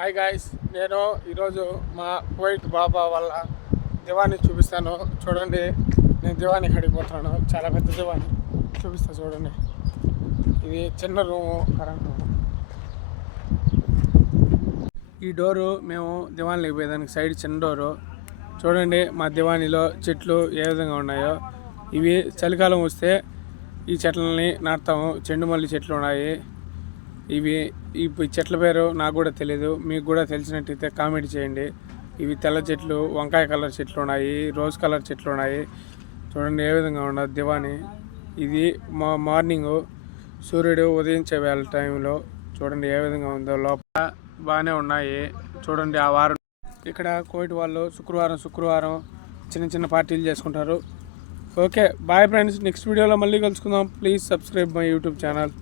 Hi guys, నేను ఈరోజు మా కువైట్ బాబా వాళ్ళ దివాని చూపిస్తాను. చూడండి, నేను దివాని కడిగిపోతున్నాను. చాలా పెద్ద దివాని చూపిస్తాను. చూడండి, ఇది చిన్న రూము, కరెంట్ రూము. ఈ డోరు మేము దివాని లేకపోయేదానికి సైడ్ చిన్న డోరు. చూడండి, మా దివానీలో చెట్లు ఏ విధంగా ఉన్నాయో. ఇవి చలికాలం వస్తే ఈ చెట్లని నాటుతాము. చెండుమల్లి చెట్లు ఉన్నాయి. ఇవి ఈ చెట్ల పేరు నాకు కూడా తెలియదు, మీకు కూడా తెలిసినట్టయితే కామెంట్ చేయండి. ఇవి తెల్ల చెట్లు, వంకాయ కలర్ చెట్లు ఉన్నాయి, రోజ్ కలర్ చెట్లు ఉన్నాయి. చూడండి ఏ విధంగా ఉండదు దివాని. ఇది మార్నింగ్ సూర్యుడు ఉదయించే వేళ టైంలో చూడండి ఏ విధంగా ఉందో. లోపల బాగానే ఉన్నాయి. చూడండి ఆ వారం ఇక్కడ కోవిడ్ వాళ్ళు శుక్రవారం చిన్న చిన్న పార్టీలు చేసుకుంటారు. Okay, bye friends. నెక్స్ట్ వీడియోలో మళ్ళీ కలుసుకుందాం. Please subscribe my YouTube channel.